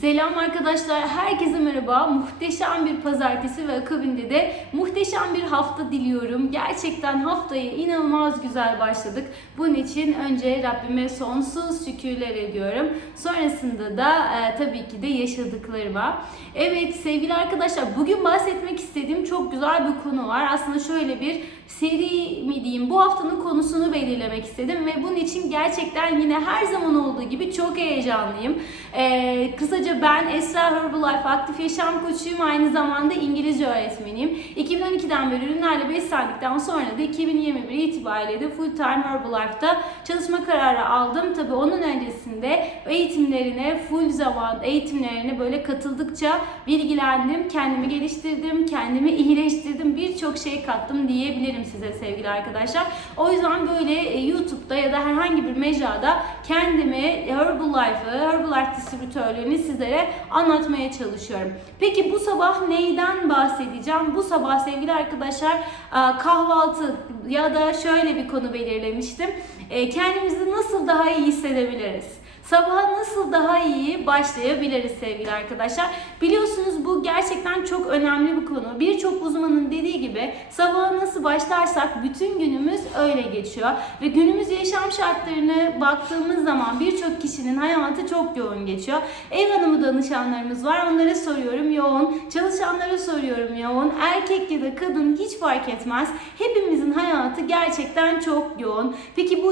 Selam arkadaşlar, herkese merhaba. Muhteşem bir pazartesi ve akabinde de muhteşem bir hafta diliyorum. Gerçekten haftaya inanılmaz güzel başladık. Bunun için önce Rabbime sonsuz şükürler ediyorum. Sonrasında da e, tabii ki de yaşadıklarıma. Evet sevgili arkadaşlar, bugün bahsetmek istediğim çok güzel bir konu var. Aslında şöyle bir seri mi diyeyim, bu haftanın konusunu belirlemek istedim ve bunun için gerçekten yine her zaman olduğu gibi çok heyecanlıyım. Ee, kısaca ben Esra Herbalife aktif yaşam koçuyum. Aynı zamanda İngilizce öğretmeniyim. 2012'den beri ürünlerle beslendikten sonra da 2021 itibariyle de full time Herbalife'da çalışma kararı aldım. Tabii onun öncesinde eğitimlerine full zaman eğitimlerine böyle katıldıkça bilgilendim. Kendimi geliştirdim, kendimi iyileştirdim. Birçok şey kattım diyebilirim size sevgili arkadaşlar. O yüzden böyle e, YouTube'da ya da herhangi bir mecrada kendimi Herbalife'ı, Herbalife distribütörlerini sizlere anlatmaya çalışıyorum. Peki bu sabah neyden bahsedeceğim? Bu sabah sevgili arkadaşlar e, kahvaltı ya da şöyle bir konu belirlemiştim. E, Kendimizi nasıl daha iyi hissedebiliriz? Sabaha nasıl daha iyi başlayabiliriz sevgili arkadaşlar? Biliyorsunuz bu gerçekten çok önemli bir konu. Birçok uzmanın dediği gibi sabaha nasıl başlarsak bütün günümüz öyle geçiyor. Ve günümüz yaşam şartlarına baktığımız zaman birçok kişinin hayatı çok yoğun geçiyor. Ev hanımı danışanlarımız var. Onlara soruyorum yoğun. Çalışanlara soruyorum yoğun. Erkek ya da kadın hiç fark etmez. Hepimizin hayatı gerçekten çok yoğun. Peki bu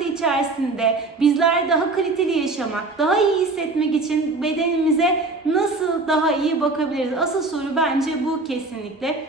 yaşantı içerisinde bizler daha kaliteli yaşamak, daha iyi hissetmek için bedenimize nasıl daha iyi bakabiliriz? Asıl soru bence bu kesinlikle.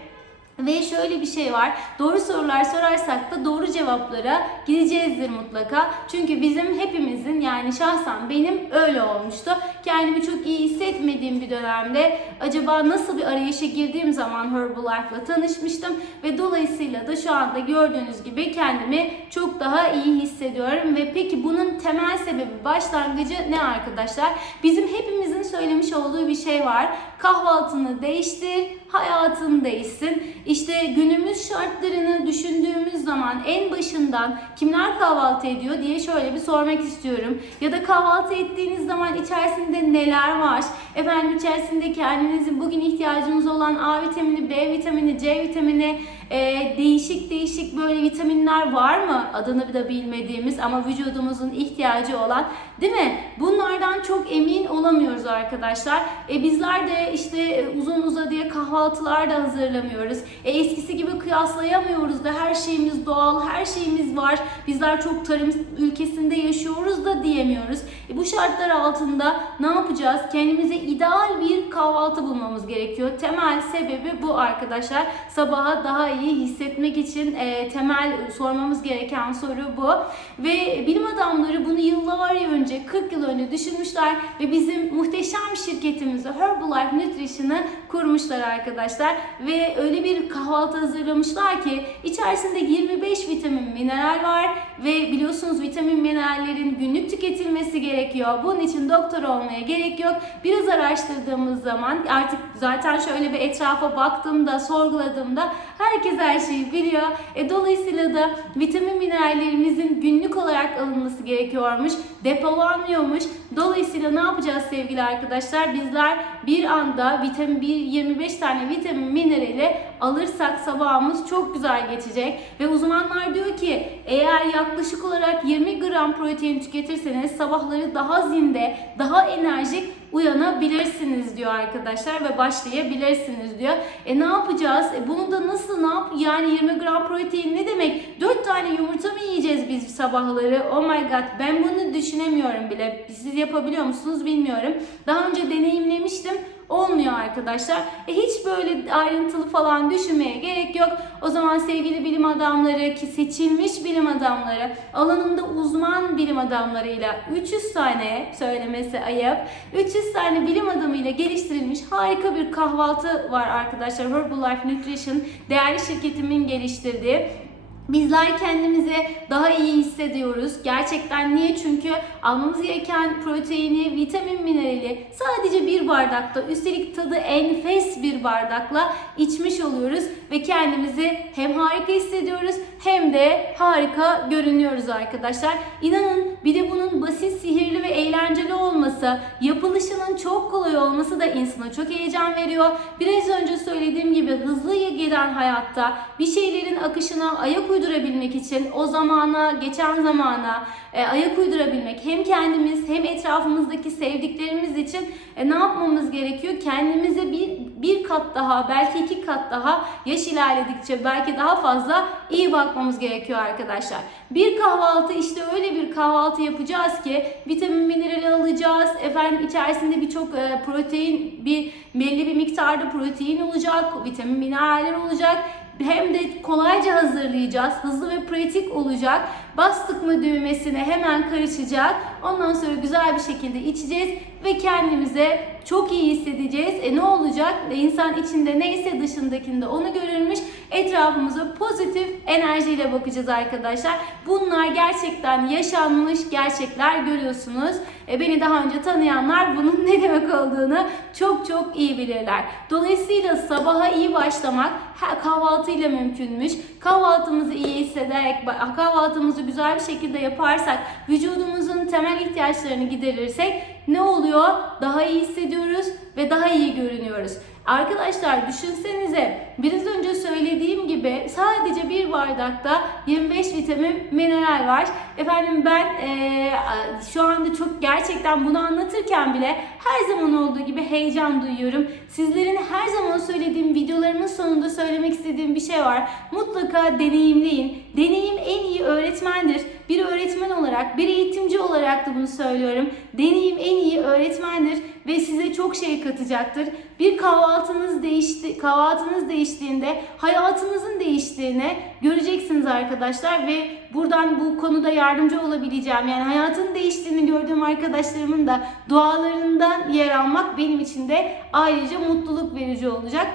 Ve şöyle bir şey var. Doğru sorular sorarsak da doğru cevaplara gideceğizdir mutlaka. Çünkü bizim hepimizin yani şahsen benim öyle olmuştu. Kendimi çok iyi hissetmediğim bir dönemde acaba nasıl bir arayışa girdiğim zaman Herbalife'la tanışmıştım. Ve dolayısıyla da şu anda gördüğünüz gibi kendimi çok daha iyi hissediyorum. Ve peki bunun temel sebebi başlangıcı ne arkadaşlar? Bizim hepimizin söylemiş olduğu bir şey var. Kahvaltını değiştir, hayatın değişsin. İşte günümüz şartlarını düşündüğümüz zaman en başından kimler kahvaltı ediyor diye şöyle bir sormak istiyorum. Ya da kahvaltı ettiğiniz zaman içerisinde neler var? Efendim içerisinde kendinizin bugün ihtiyacınız olan A vitamini, B vitamini, C vitamini, e, değişik değişik böyle vitaminler var mı? Adını da bilmediğimiz ama vücudumuzun ihtiyacı olan değil mi? Bunlardan çok emin olamıyoruz arkadaşlar. E, bizler de işte e, uzun uzadıya kahvaltılar da hazırlamıyoruz. E, eskisi gibi kıyaslayamıyoruz da her şeyimiz doğal, her şeyimiz var. Bizler çok tarım ülkesinde yaşıyoruz da diyemiyoruz. E, bu şartlar altında ne yapacağız? Kendimize ideal bir kahvaltı bulmamız gerekiyor. Temel sebebi bu arkadaşlar. Sabaha daha iyi hissetmek için e, temel sormamız gereken soru bu. Ve bilim adamları bunu yıllar önce, 40 yıl önce düşünmüşler ve bizim muhteşem şirketimizi Herbalife Nutrition'ı kurmuşlar arkadaşlar. Ve öyle bir kahvaltı hazırlamışlar ki içerisinde 25 vitamin mineral var ve biliyorsunuz vitamin minerallerin günlük tüketilmesi gerekiyor. Bunun için doktor olmaya gerek yok. Biraz araştırdığımız zaman artık zaten şöyle bir etrafa baktığımda, sorguladığımda herkes her şeyi biliyor. E, dolayısıyla da vitamin minerallerimizin günlük olarak alınması gerekiyormuş, depolanmıyormuş. Dolayısıyla ne yapacağız sevgili arkadaşlar? Bizler bir anda vitamin 1 25 tane vitamin minerali alırsak sabahımız çok güzel geçecek ve uzmanlar diyor ki eğer yaklaşık olarak 20 gram protein tüketirseniz sabahları daha zinde, daha enerjik uyanabilirsiniz diyor arkadaşlar ve başlayabilirsiniz diyor. E ne yapacağız? E bunu da nasıl ne yap? Yani 20 gram protein ne demek? 4 tane yumurta mı yiyeceğiz biz sabahları? Oh my god ben bunu düşünemiyorum bile. Siz yapabiliyor musunuz bilmiyorum. Daha önce deneyimlemiştim olmuyor arkadaşlar. E hiç böyle ayrıntılı falan düşünmeye gerek yok. O zaman sevgili bilim adamları ki seçilmiş bilim adamları alanında uzman bilim adamlarıyla 300 tane söylemesi ayıp 300 tane bilim adamıyla geliştirilmiş harika bir kahvaltı var arkadaşlar. Herbalife Nutrition değerli şirketimin geliştirdiği Bizler kendimizi daha iyi hissediyoruz. Gerçekten niye? Çünkü almamız gereken proteini, vitamin, minerali sadece bir bardakta, üstelik tadı enfes bir bardakla içmiş oluyoruz ve kendimizi hem harika hissediyoruz hem de harika görünüyoruz arkadaşlar. İnanın bir de bunun basit, sihirli ve eğlenceli olması, yapılışının çok kolay olması da insana çok heyecan veriyor. Biraz önce söylediğim gibi hızlı giden hayatta bir şeylerin akışına ayak uydurabilmek için o zamana, geçen zamana e, ayak uydurabilmek hem kendimiz hem etrafımızdaki sevdiklerimiz için e, ne yapmamız gerekiyor? Kendimize bir, bir kat daha belki iki kat daha yaş ilerledikçe belki daha fazla iyi bakmamız gerekiyor arkadaşlar. Bir kahvaltı işte öyle bir kahvaltı yapacağız ki vitamin mineral alacağız. Efendim içerisinde birçok e, protein bir belli bir miktarda protein olacak, vitamin mineraller olacak hem de kolayca hazırlayacağız. Hızlı ve pratik olacak. Bastık mı düğmesine hemen karışacak. Ondan sonra güzel bir şekilde içeceğiz ve kendimize çok iyi hissedeceğiz. E ne olacak? E insan içinde neyse dışındakinde onu görürmüş. Etrafımıza pozitif enerjiyle bakacağız arkadaşlar. Bunlar gerçekten yaşanmış gerçekler görüyorsunuz. E beni daha önce tanıyanlar bunun ne demek olduğunu çok çok iyi bilirler. Dolayısıyla sabaha iyi başlamak kahvaltıyla mümkünmüş. Kahvaltımızı iyi hissederek, kahvaltımızı güzel bir şekilde yaparsak, vücudumuzun temel ihtiyaçlarını giderirsek ne oluyor? Daha iyi hissediyoruz ve daha iyi görünüyoruz. Arkadaşlar düşünsenize biraz önce söylediğim gibi sadece bir bardakta 25 vitamin mineral var. Efendim ben ee, şu anda çok gerçekten bunu anlatırken bile her zaman olduğu gibi heyecan duyuyorum. Sizlerin her zaman söylediğim videolarımın sonunda söylemek istediğim bir şey var. Mutlaka deneyimleyin. Deneyim en iyi öğretmendir. Bir öğretmen olarak, bir eğitimci olarak da bunu söylüyorum. Deneyim en iyi öğretmendir ve size çok şey katacaktır. Bir kahvaltınız değişti, kahvaltınız değiştiğinde hayatınızın değiştiğini göreceksiniz arkadaşlar ve buradan bu konuda yardımcı olabileceğim. Yani hayatın değiştiğini gördüğüm arkadaşlarımın da dualarından yer almak benim için de ayrıca mutluluk verici olacak.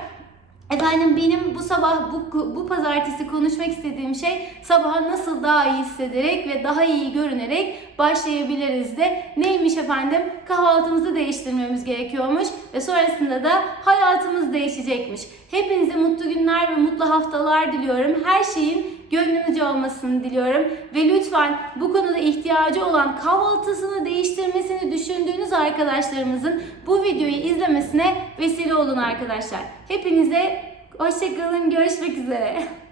Efendim benim bu sabah bu, bu pazartesi konuşmak istediğim şey sabaha nasıl daha iyi hissederek ve daha iyi görünerek başlayabiliriz de neymiş efendim kahvaltımızı değiştirmemiz gerekiyormuş ve sonrasında da hayatımız değişecekmiş. Hepinize mutlu günler ve mutlu haftalar diliyorum. Her şeyin gönlünüzce olmasını diliyorum. Ve lütfen bu konuda ihtiyacı olan kahvaltısını değiştirmesini düşündüğünüz arkadaşlarımızın bu videoyu izlemesine vesile olun arkadaşlar. Hepinize hoşçakalın. Görüşmek üzere.